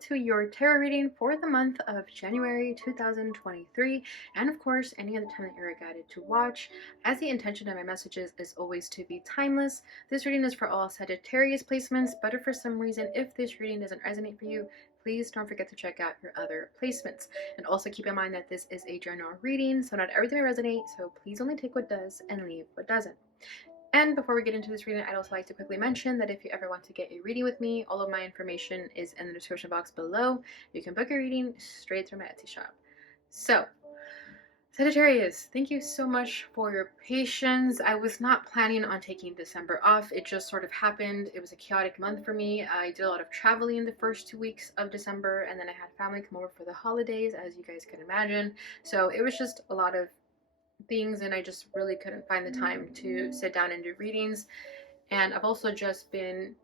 to your tarot reading for the month of January 2023, and of course, any other time that you're guided to watch, as the intention of my messages is always to be timeless. This reading is for all Sagittarius placements, but if for some reason, if this reading doesn't resonate for you, please don't forget to check out your other placements. And also keep in mind that this is a general reading, so not everything will resonate, so please only take what does and leave what doesn't. And before we get into this reading, I'd also like to quickly mention that if you ever want to get a reading with me, all of my information is in the description box below. You can book a reading straight through my Etsy shop. So, Sagittarius, thank you so much for your patience. I was not planning on taking December off. It just sort of happened. It was a chaotic month for me. I did a lot of traveling the first 2 weeks of December, and then I had family come over for the holidays, as you guys can imagine. So it was just a lot of things, and I just really couldn't find the time to sit down and do readings. And I've also just been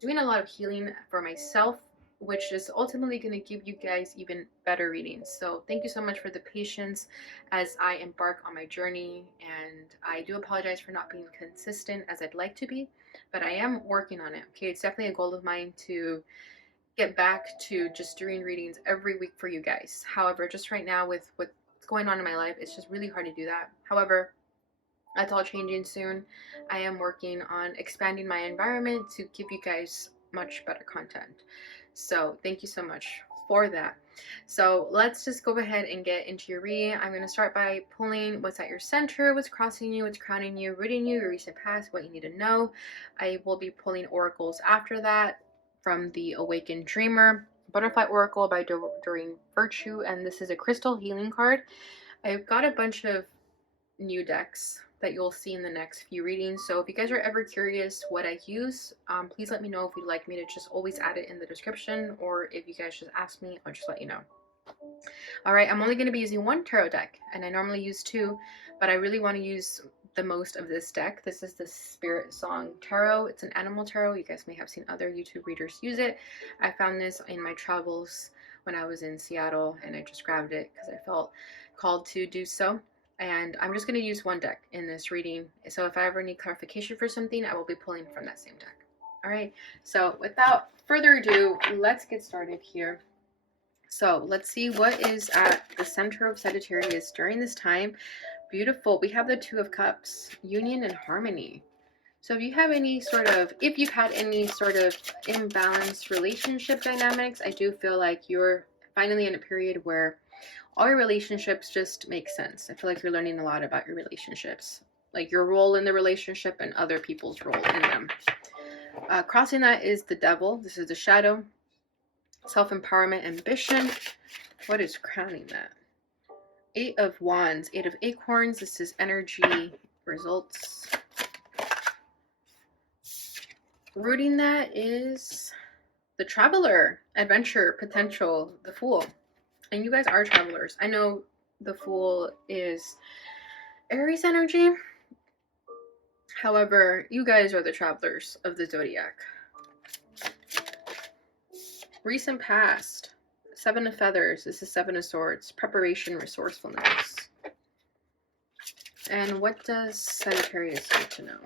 doing a lot of healing for myself, which is ultimately going to give you guys even better readings. So thank you so much for the patience as I embark on my journey, and I do apologize for not being consistent as I'd like to be, but I am working on it. Okay, it's definitely a goal of mine to get back to just doing readings every week for you guys. However, just right now with what's going on in my life, it's just really hard to do that. However, that's all changing soon. I am working on expanding my environment to give you guys much better content. So thank you so much for that. So let's just go ahead and get into your reading. I'm going to start by pulling what's at your center, what's crossing you, what's crowning you, rooting you, your recent past, what you need to know. I will be pulling oracles after that from the Awakened Dreamer, Butterfly Oracle by Doreen Virtue, and this is a crystal healing card. I've got a bunch of new decks that you'll see in the next few readings, so if you guys are ever curious what I use, please let me know. If you'd like me to just always add it in the description, or if you guys just ask me, I'll just let you know. Alright, I'm only going to be using one tarot deck, and I normally use two, but I really want to use the most of this deck. This is the Spirit Song Tarot. It's an animal tarot. You guys may have seen other YouTube readers use it. I found this in my travels when I was in Seattle, and I just grabbed it because I felt called to do so. And I'm just going to use one deck in this reading, so if I ever need clarification for something, I will be pulling from that same deck. Alright, so without further ado, let's get started here. So let's see what is at the center of Sagittarius during this time. Beautiful. We have the Two of Cups, union and harmony. So if you have any sort of, if you've had any sort of imbalanced relationship dynamics, I do feel like you're finally in a period where all your relationships just make sense. I feel like you're learning a lot about your relationships, like your role in the relationship and other people's role in them. Crossing that is the Devil. This is the shadow. Self-empowerment, ambition. What is crowning that? Eight of Wands, Eight of Acorns. This is energy, results. Rooting that is the Traveler, adventure, potential, the Fool. And you guys are travelers. I know the Fool is Aries energy. However, you guys are the travelers of the zodiac. Recent past. Seven of Feathers. This is Seven of Swords. Preparation, resourcefulness. And what does Sagittarius need to know?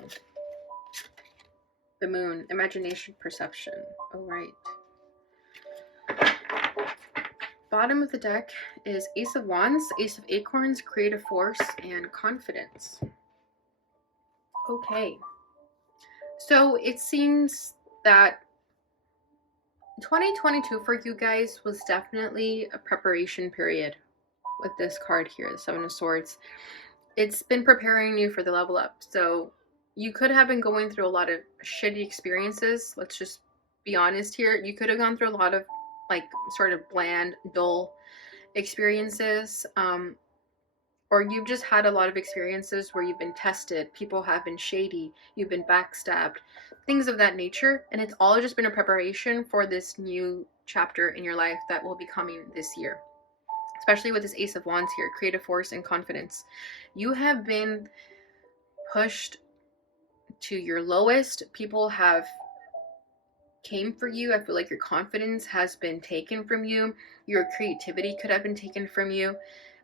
The Moon. Imagination, perception. Oh, right. Bottom of the deck is Ace of Wands, Ace of Acorns, creative force, and confidence. Okay. So it seems that 2022 for you guys was definitely a preparation period with this card here, the Seven of Swords. It's been preparing you for the level up. So you could have been going through a lot of shitty experiences. Let's just be honest here. You could have gone through a lot of like sort of bland, dull experiences. Or you've just had a lot of experiences where you've been tested, people have been shady, you've been backstabbed, things of that nature, and it's all just been a preparation for this new chapter in your life that will be coming this year. Especially with this Ace of Wands here, creative force and confidence. You have been pushed to your lowest. People have came for you. I feel like your confidence has been taken from you. Your creativity could have been taken from you.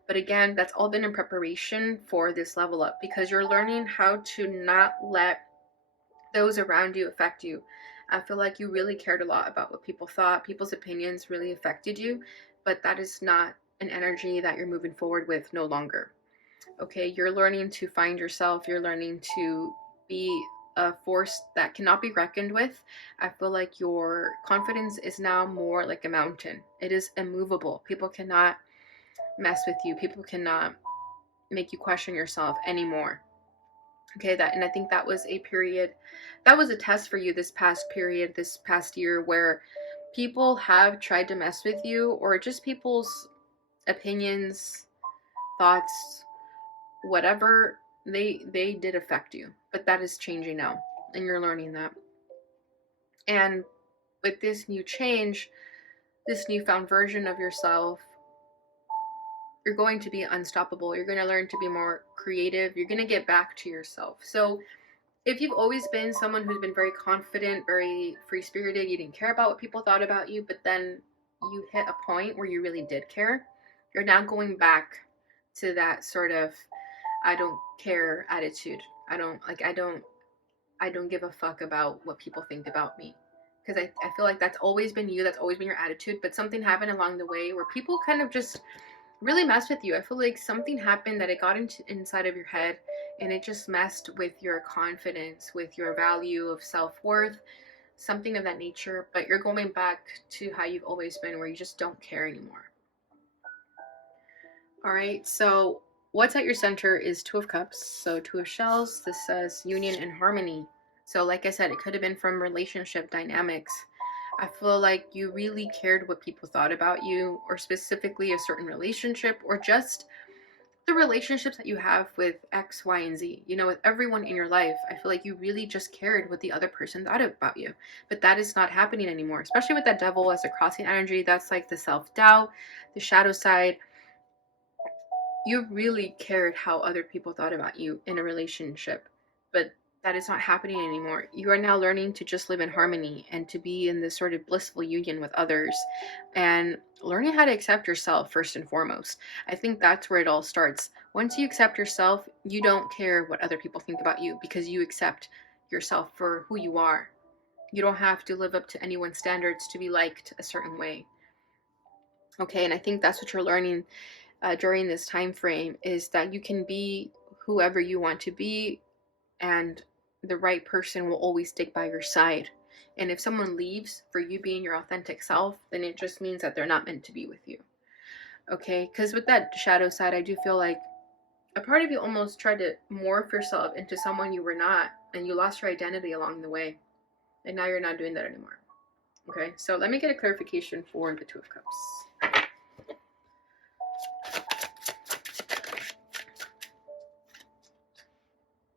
But again, that's all been in preparation for this level up, because you're learning how to not let those around you affect you. I feel like you really cared a lot about what people thought. People's opinions really affected you, but that is not an energy that you're moving forward with no longer. Okay, you're learning to find yourself. You're learning to be a force that cannot be reckoned with. I feel like your confidence is now more like a mountain. It is immovable. People cannot mess with you. People cannot make you question yourself anymore. Okay, that, and I think that was a period, that was a test for you this past period, this past year, where people have tried to mess with you, or just people's opinions, thoughts, whatever, they did affect you. But that is changing now, and you're learning that. And with this new change, this newfound version of yourself, you're going to be unstoppable. You're going to learn to be more creative. You're going to get back to yourself. So if you've always been someone who's been very confident, very free-spirited, you didn't care about what people thought about you, but then you hit a point where you really did care, you're now going back to that sort of I don't care attitude. I don't give a fuck about what people think about me. Because I feel like that's always been you, that's always been your attitude, but something happened along the way where people kind of just really mess with you. I feel like something happened that it got inside of your head, and it just messed with your confidence, with your value of self-worth, something of that nature. But you're going back to how you've always been, where you just don't care anymore. All right, so what's at your center is Two of Cups. So Two of Shells, this says union and harmony. So like I said, it could have been from relationship dynamics. I feel like you really cared what people thought about you, or specifically a certain relationship, or just the relationships that you have with X, Y, and Z. You know, with everyone in your life, I feel like you really just cared what the other person thought about you. But that is not happening anymore, especially with that devil as a crossing energy. That's like the self-doubt, the shadow side. You really cared how other people thought about you in a relationship, but that is not happening anymore. You are now learning to just live in harmony and to be in this sort of blissful union with others, and learning how to accept yourself first and foremost. I think that's where it all starts. Once you accept yourself, you don't care what other people think about you, because you accept yourself for who you are. You don't have to live up to anyone's standards to be liked a certain way. Okay, and I think that's what you're learning during this time frame, is that you can be whoever you want to be, and the right person will always stick by your side. And if someone leaves for you being your authentic self, then it just means that they're not meant to be with you. Okay, because with that shadow side, I do feel like a part of you almost tried to morph yourself into someone you were not, and you lost your identity along the way, and now you're not doing that anymore. Okay, so let me get a clarification for the Two of Cups.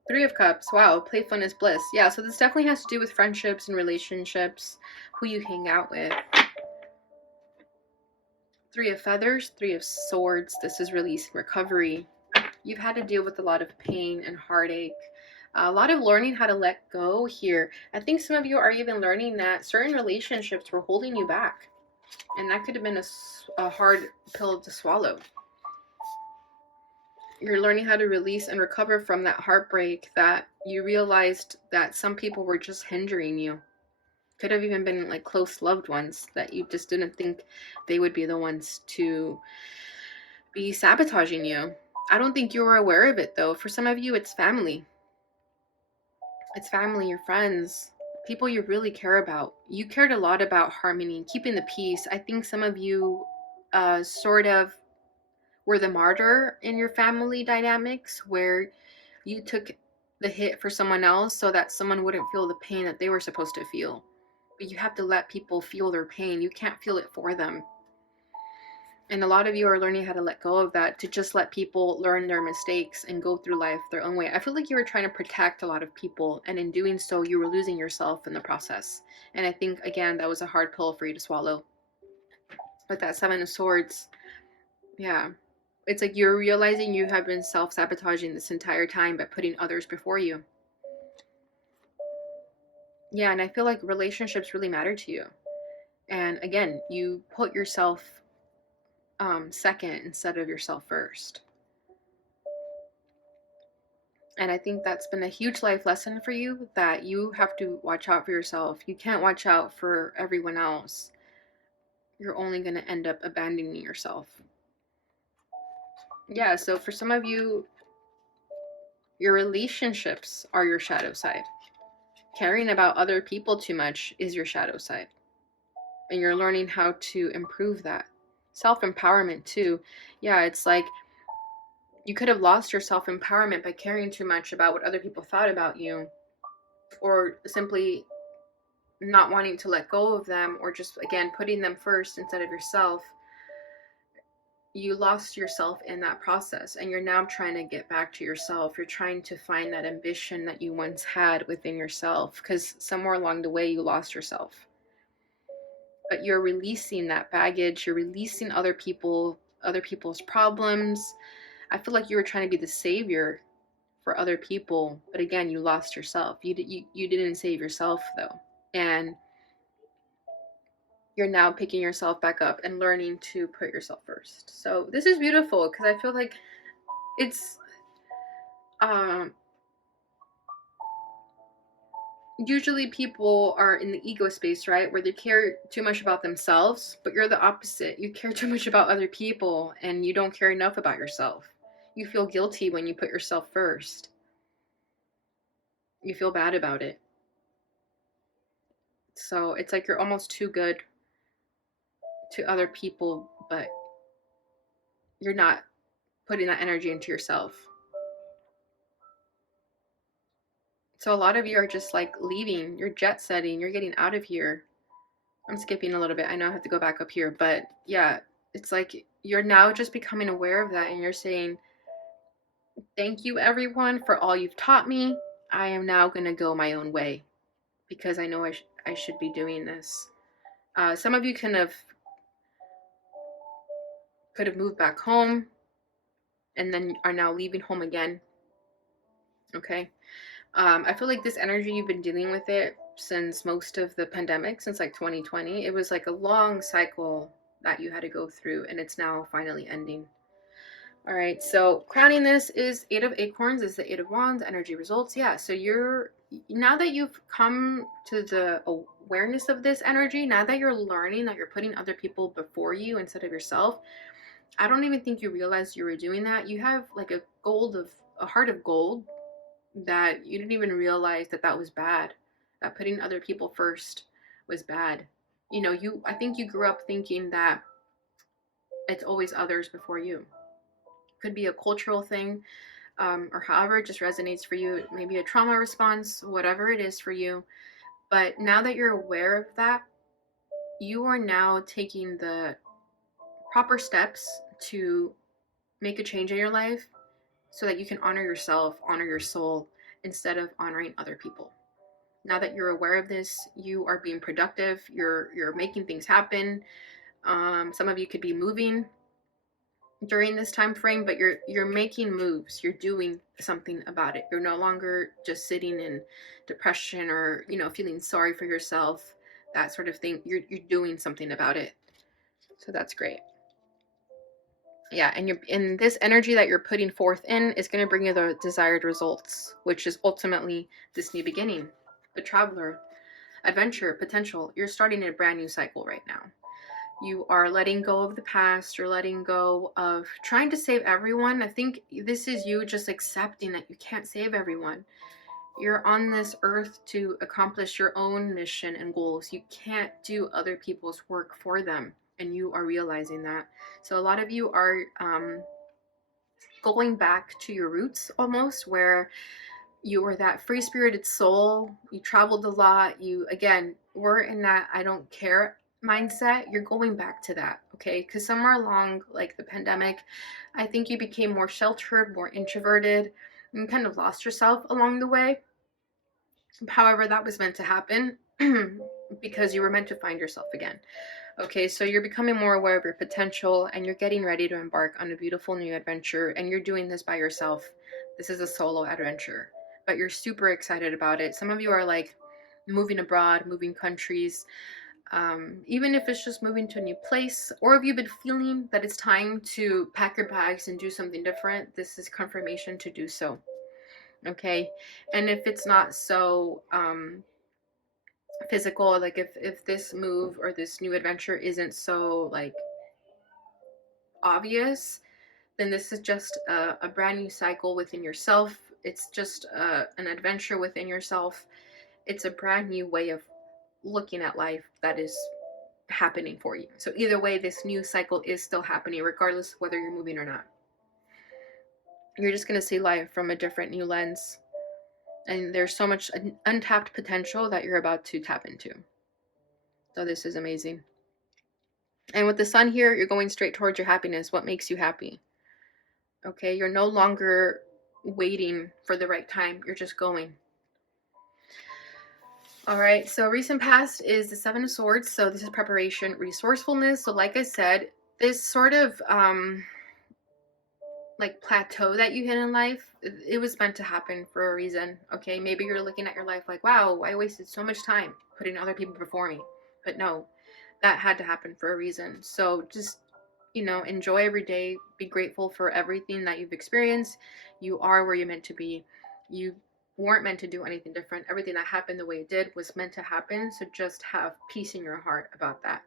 Three of Cups. Wow, playfulness, bliss. Yeah, so this definitely has to do with friendships and relationships, who you hang out with. Three of Feathers, Three of Swords. This is release and recovery. You've had to deal with a lot of pain and heartache. A lot of learning how to let go here. I think some of you are even learning that certain relationships were holding you back. And that could have been a hard pill to swallow. You're learning how to release and recover from that heartbreak, that you realized that some people were just hindering you. Could have even been like close loved ones that you just didn't think they would be the ones to be sabotaging you. I don't think you were aware of it though. For some of you, it's family. It's family, your friends, people you really care about. You cared a lot about harmony, keeping the peace. I think some of you sort of were the martyr in your family dynamics, where you took the hit for someone else so that someone wouldn't feel the pain that they were supposed to feel. But you have to let people feel their pain. You can't feel it for them. And a lot of you are learning how to let go of that, to just let people learn their mistakes and go through life their own way. I feel like you were trying to protect a lot of people, and in doing so, you were losing yourself in the process. And I think, again, that was a hard pill for you to swallow. But that Seven of Swords, yeah. It's like you're realizing you have been self-sabotaging this entire time by putting others before you. Yeah, and I feel like relationships really matter to you. And again, you put yourself second instead of yourself first. And I think that's been a huge life lesson for you, that you have to watch out for yourself. You can't watch out for everyone else. You're only going to end up abandoning yourself. Yeah, so for some of you, your relationships are your shadow side. Caring about other people too much is your shadow side. And you're learning how to improve that. Self-empowerment too. Yeah, it's like you could have lost your self-empowerment by caring too much about what other people thought about you, or simply not wanting to let go of them, or just again putting them first instead of yourself. You lost yourself in that process, and you're now trying to get back to yourself. You're trying to find that ambition that you once had within yourself, because somewhere along the way you lost yourself. But you're releasing that baggage, you're releasing other people's problems. I feel like you were trying to be the savior for other people, but again, you lost yourself. You didn't save yourself though. And you're now picking yourself back up and learning to put yourself first. So this is beautiful, because I feel like it's usually people are in the ego space, right, where they care too much about themselves, but you're the opposite. You care too much about other people and you don't care enough about yourself. You feel guilty when you put yourself first. You feel bad about it. So it's like you're almost too good to other people, but you're not putting that energy into yourself. So a lot of you are just like leaving, you're jet setting, you're getting out of here. I'm skipping a little bit. I know I have to go back up here, but yeah, it's like you're now just becoming aware of that, and you're saying, thank you everyone for all you've taught me. I am now going to go my own way, because I know I should be doing this. Some of you could have moved back home and then are now leaving home again. Okay. I feel like this energy, you've been dealing with it since most of the pandemic, since like 2020. It was like a long cycle that you had to go through, and it's now finally ending. All right, so crowning this is Eight of Acorns, is the Eight of Wands, energy results. Yeah, so now that you've come to the awareness of this energy, now that you're learning that you're putting other people before you instead of yourself, I don't even think you realized you were doing that. You have like a heart of gold, that you didn't even realize that was bad, that putting other people first was bad. I think you grew up thinking that it's always others before you. Could be a cultural thing, or however it just resonates for you, maybe a trauma response, whatever it is for you. But now that you're aware of that, you are now taking the proper steps to make a change in your life, so that you can honor yourself, honor your soul, instead of honoring other people. Now that you're aware of this, you are being productive. You're making things happen. Some of you could be moving during this time frame, but you're making moves. You're doing something about it. You're no longer just sitting in depression, or feeling sorry for yourself, that sort of thing. You're doing something about it. So that's great. Yeah, and this energy that you're putting forth in is going to bring you the desired results, which is ultimately this new beginning, the traveler, adventure, potential. You're starting a brand new cycle right now. You are letting go of the past. You're letting go of trying to save everyone. I think this is you just accepting that you can't save everyone. You're on this earth to accomplish your own mission and goals. You can't do other people's work for them, and you are realizing that. So a lot of you are going back to your roots, almost, where you were that free-spirited soul. You traveled a lot. You, again, were in that I don't care mindset. You're going back to that, okay? Because somewhere along, like the pandemic, I think you became more sheltered, more introverted, and kind of lost yourself along the way. However, that was meant to happen because you were meant to find yourself again. Okay, so you're becoming more aware of your potential, and you're getting ready to embark on a beautiful new adventure, and you're doing this by yourself. This is a solo adventure, but you're super excited about it. Some of you are like moving abroad, moving countries, even if it's just moving to a new place, or if you've been feeling that it's time to pack your bags and do something different, this is confirmation to do so. Okay. And if it's not so physical, like if this move or this new adventure isn't so like obvious, then this is just a brand new cycle within yourself. It's just an adventure within yourself. It's a brand new way of looking at life that is happening for you. So either way, this new cycle is still happening, regardless of whether you're moving or not. You're just going to see life from a different new lens. And there's so much untapped potential that you're about to tap into. So this is amazing. And with the sun here, you're going straight towards your happiness. What makes you happy? Okay, you're no longer waiting for the right time. You're just going. All right, so recent past is the Seven of Swords. So this is preparation, resourcefulness. So like I said, this sort of like plateau that you hit in life, it was meant to happen for a reason. Okay, maybe you're looking at your life like, wow, I wasted so much time putting other people before me. But no, that had to happen for a reason. So just, you know, enjoy every day. Be grateful for everything that you've experienced. You are where you're meant to be. You weren't meant to do anything different. Everything that happened the way it did was meant to happen. So just have peace in your heart about that.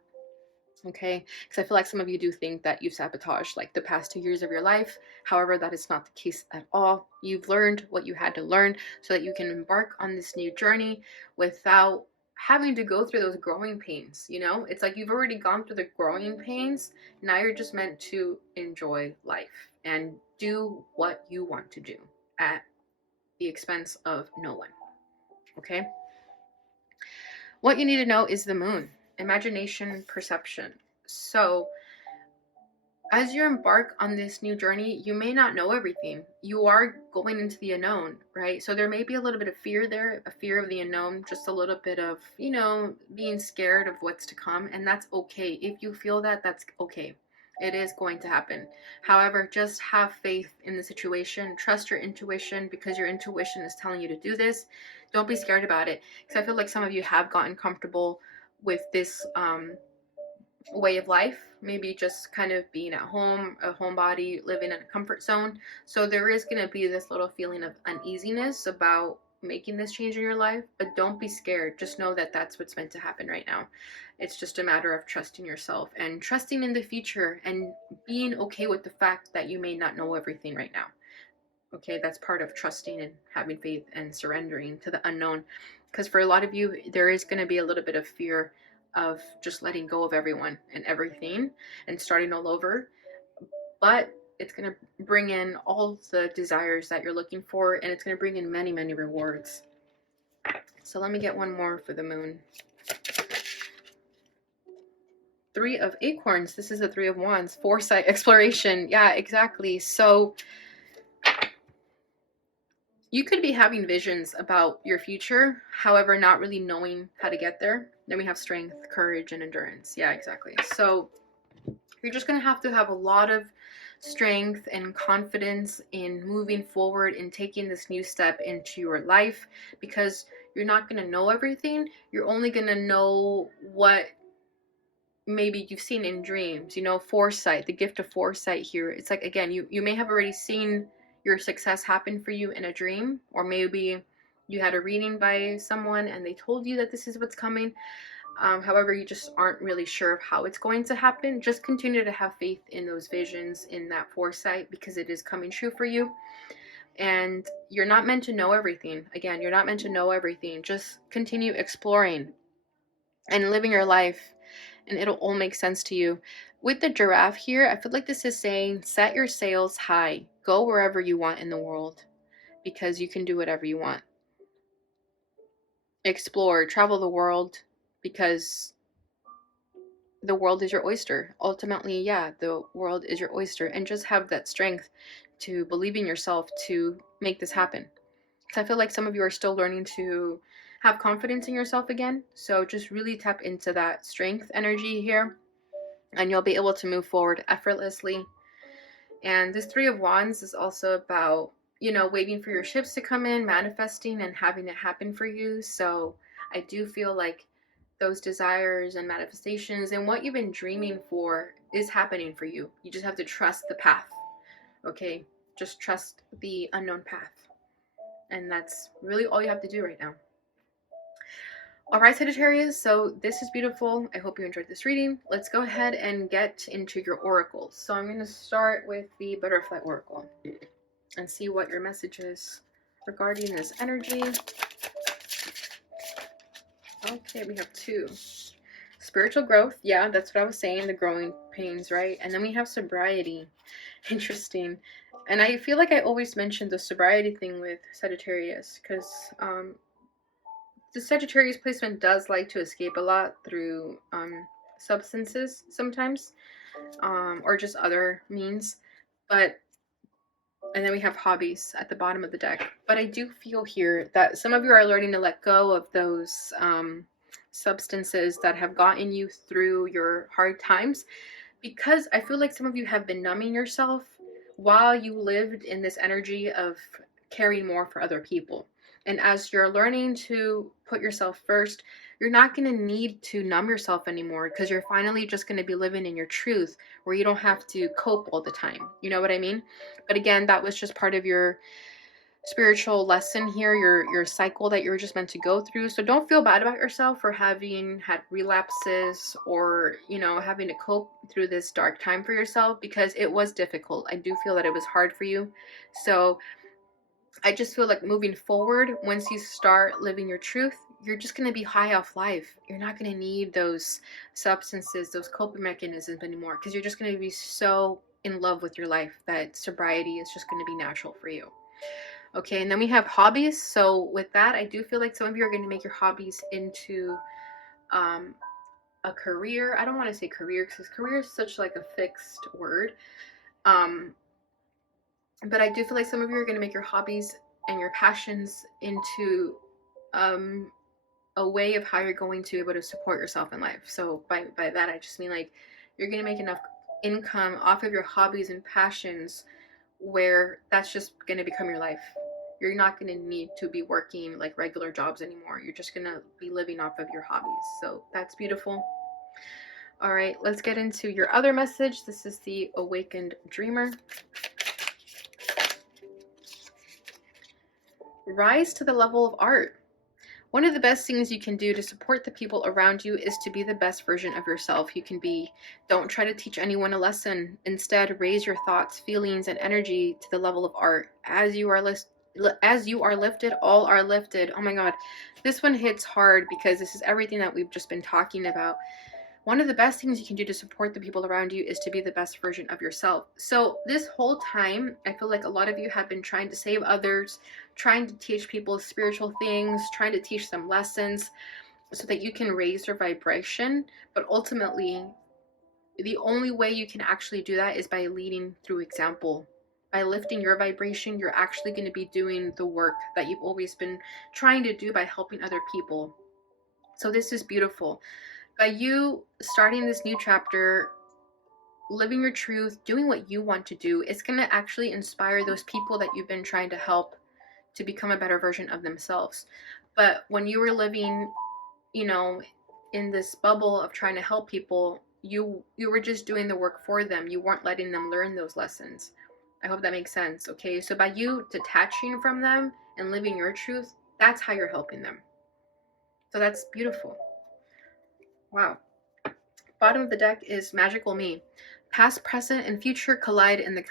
Okay, because I feel like some of you do think that you've sabotaged like the past 2 years of your life. However, that is not the case at all. You've learned what you had to learn so that you can embark on this new journey without having to go through those growing pains. You know, it's like you've already gone through the growing pains. Now you're just meant to enjoy life and do what you want to do at the expense of no one. Okay, what you need to know is the moon, imagination, perception. So as you embark on this new journey, you may not know everything. You are going into the unknown, right? So there may be a little bit of fear there, a fear of the unknown, just a little bit of, you know, being scared of what's to come. And that's okay. If you feel that, that's okay. It is going to happen. However, just have faith in the situation. Trust your intuition, because your intuition is telling you to do this. Don't be scared about it. Because I feel like some of you have gotten comfortable with this way of life, maybe just kind of being at home, a homebody, living in a comfort zone. So there is going to be this little feeling of uneasiness about making this change in your life, but don't be scared. Just know that that's what's meant to happen right now. It's just a matter of trusting yourself and trusting in the future and being okay with the fact that you may not know everything right now. Okay, that's part of trusting and having faith and surrendering to the unknown. Because for a lot of you, there is going to be a little bit of fear of just letting go of everyone and everything and starting all over. But it's going to bring in all the desires that you're looking for, and it's going to bring in many, many rewards. So let me get one more for the moon. Three of Acorns. This is the Three of Wands. Foresight, exploration. Yeah, exactly. So you could be having visions about your future, however, not really knowing how to get there. Then we have strength, courage, and endurance. Yeah, exactly. So you're just going to have a lot of strength and confidence in moving forward and taking this new step into your life, because you're not going to know everything. You're only going to know what maybe you've seen in dreams, you know, foresight, the gift of foresight here. It's like, again, you may have already seen your success happen for you in a dream, or maybe you had a reading by someone and they told you that this is what's coming. However, you just aren't really sure of how it's going to happen. Just continue to have faith in those visions, in that foresight, because it is coming true for you. And you're not meant to know everything. Again, you're not meant to know everything. Just continue exploring and living your life, and it'll all make sense to you. With the giraffe here, I feel like this is saying set your sails high. Go wherever you want in the world, because you can do whatever you want. Explore, travel the world, because the world is your oyster. Ultimately, yeah, the world is your oyster. And just have that strength to believe in yourself to make this happen. Because I feel like some of you are still learning to have confidence in yourself again. So just really tap into that strength energy here, and you'll be able to move forward effortlessly. And this Three of Wands is also about, you know, waiting for your ships to come in, manifesting and having it happen for you. So I do feel like those desires and manifestations and what you've been dreaming for is happening for you. You just have to trust the path. Okay, just trust the unknown path. And that's really all you have to do right now. All right, Sagittarius, so this is beautiful. I hope you enjoyed this reading. Let's go ahead and get into your oracles. So I'm going to start with the Butterfly Oracle and see what your message is regarding this energy. Okay, we have 2. Spiritual growth. Yeah, that's what I was saying, the growing pains, right? And then we have sobriety. Interesting. And I feel like I always mention the sobriety thing with Sagittarius because the Sagittarius placement does like to escape a lot through substances sometimes, or just other means. And then we have hobbies at the bottom of the deck. But I do feel here that some of you are learning to let go of those substances that have gotten you through your hard times, because I feel like some of you have been numbing yourself while you lived in this energy of caring more for other people. And as you're learning to put yourself first, you're not going to need to numb yourself anymore, because you're finally just going to be living in your truth where you don't have to cope all the time. You know what I mean? But again, that was just part of your spiritual lesson here, your cycle that you were just meant to go through. So don't feel bad about yourself for having had relapses or, you know, having to cope through this dark time for yourself, because it was difficult. I do feel that it was hard for you. So I just feel like moving forward, once you start living your truth, you're just going to be high off life. You're not going to need those substances, those coping mechanisms anymore, because you're just going to be so in love with your life that sobriety is just going to be natural for you. Okay, and then we have hobbies. So with that, I do feel like some of you are going to make your hobbies into a career. I don't want to say career because career is such like a fixed word. But I do feel like some of you are going to make your hobbies and your passions into a way of how you're going to be able to support yourself in life. So by that, I just mean like you're going to make enough income off of your hobbies and passions where that's just going to become your life. You're not going to need to be working like regular jobs anymore. You're just going to be living off of your hobbies. So that's beautiful. All right, let's get into your other message. This is the Awakened Dreamer. Rise to the level of art. One of the best things you can do to support the people around you is to be the best version of yourself you can be. Don't try to teach anyone a lesson. Instead, raise your thoughts, feelings, and energy to the level of art. As you are lifted, all are lifted. Oh my God, this one hits hard because this is everything that we've just been talking about. One of the best things you can do to support the people around you is to be the best version of yourself. So this whole time, I feel like a lot of you have been trying to save others, trying to teach people spiritual things, trying to teach them lessons so that you can raise their vibration. But ultimately, the only way you can actually do that is by leading through example. By lifting your vibration, you're actually going to be doing the work that you've always been trying to do by helping other people. So this is beautiful. By you starting this new chapter, living your truth, doing what you want to do, it's going to actually inspire those people that you've been trying to help to become a better version of themselves. But when you were living, you know, in this bubble of trying to help people, you were just doing the work for them. You weren't letting them learn those lessons. I hope that makes sense. Okay, so by you detaching from them and living your truth, that's how you're helping them. So that's beautiful. Wow. Bottom of the deck is Magical Me. Past, present, and future collide in the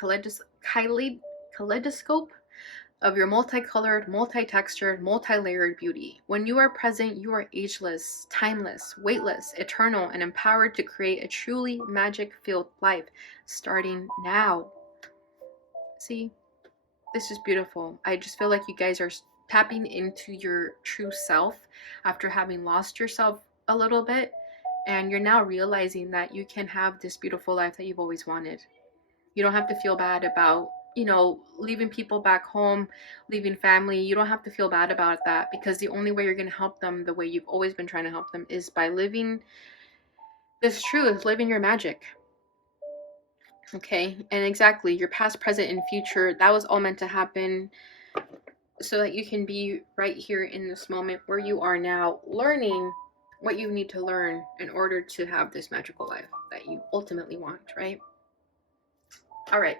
kaleidoscope of your multicolored, multi-textured, multi-layered beauty. When you are present, you are ageless, timeless, weightless, eternal, and empowered to create a truly magic-filled life, starting now. See? This is beautiful. I just feel like you guys are tapping into your true self after having lost yourself a little bit. And you're now realizing that you can have this beautiful life that you've always wanted. You don't have to feel bad about, you know, leaving people back home, leaving family. You don't have to feel bad about that, because the only way you're going to help them the way you've always been trying to help them is by living this truth, living your magic. Okay, and exactly, your past, present, and future, that was all meant to happen so that you can be right here in this moment where you are now, learning what you need to learn in order to have this magical life that you ultimately want, right? All right,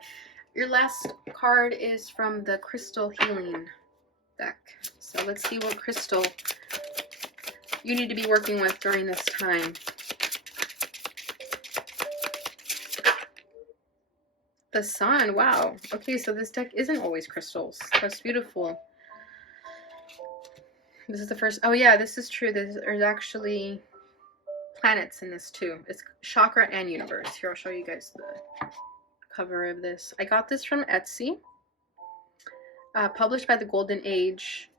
your last card is from the Crystal Healing deck. So let's see what crystal you need to be working with during this time. The Sun. Wow. Okay, so this deck isn't always crystals. That's beautiful. This is the first. Oh yeah, this is true. There's actually planets in this too. It's chakra and universe. Here, I'll show you guys the cover of this. I got this from Etsy, published by the Golden Age,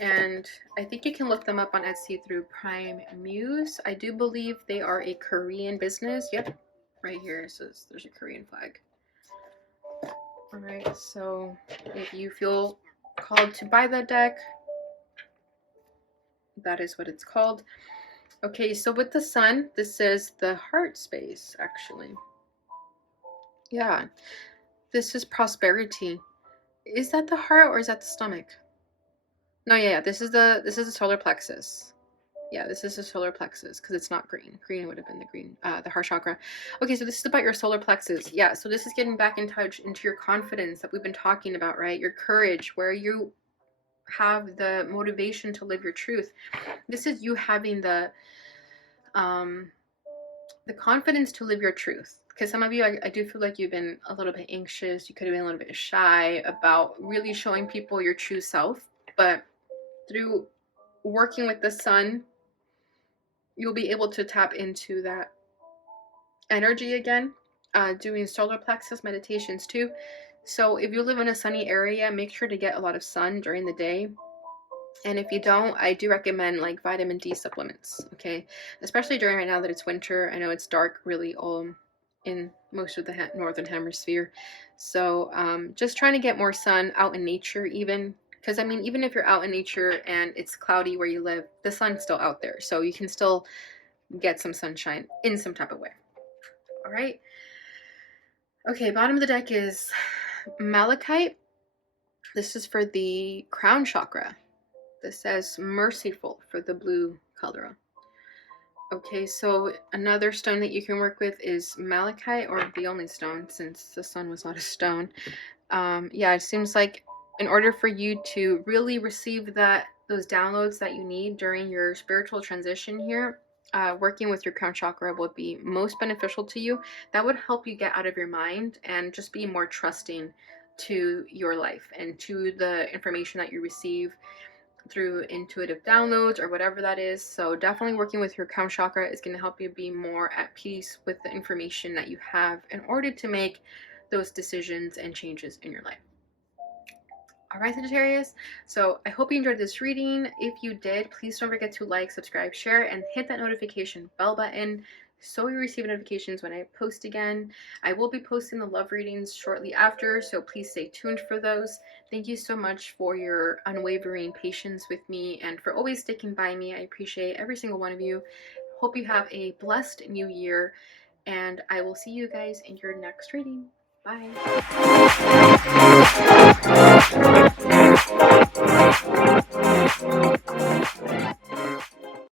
and I think you can look them up on Etsy through Prime Muse. I do believe they are a Korean business. Yep, right here it says there's a Korean flag. All right, so if you feel called to buy that deck, that is what it's called. Okay, so with the Sun, this is the heart space, actually. Yeah, this is prosperity. Is that the heart or is that the stomach? No, yeah, this is the solar plexus. Yeah, this is the solar plexus because it's not green. Green would have been the heart chakra. Okay, so this is about your solar plexus. Yeah, so this is getting back in touch into your confidence that we've been talking about, right? Your courage, where you have the motivation to live your truth. This is you having the confidence to live your truth. Because some of you, I do feel like you've been a little bit anxious. You could have been a little bit shy about really showing people your true self. But through working with the Sun, you'll be able to tap into that energy again, doing solar plexus meditations too. So if you live in a sunny area, make sure to get a lot of sun during the day. And if you don't, I do recommend like vitamin D supplements, okay? Especially during right now that it's winter. I know it's dark really in most of the northern hemisphere. So just trying to get more sun out in nature even. Because, I mean, even if you're out in nature and it's cloudy where you live, the sun's still out there. So you can still get some sunshine in some type of way. All right. Okay, bottom of the deck is malachite. This is for the crown chakra. This says merciful for the blue color. Okay, so another stone that you can work with is malachite, or the only stone since the Sun was not a stone. Yeah, it seems like in order for you to really receive those downloads that you need during your spiritual transition here, working with your crown chakra would be most beneficial to you. That would help you get out of your mind and just be more trusting to your life and to the information that you receive through intuitive downloads or whatever that is. So definitely working with your crown chakra is going to help you be more at peace with the information that you have in order to make those decisions and changes in your life. All right, Sagittarius, so I hope you enjoyed this reading. If you did, please don't forget to like, subscribe, share, and hit that notification bell button so you receive notifications when I post again. I will be posting the love readings shortly after, so please stay tuned for those. Thank you so much for your unwavering patience with me and for always sticking by me. I appreciate every single one of you. Hope you have a blessed new year, and I will see you guys in your next reading. Bye.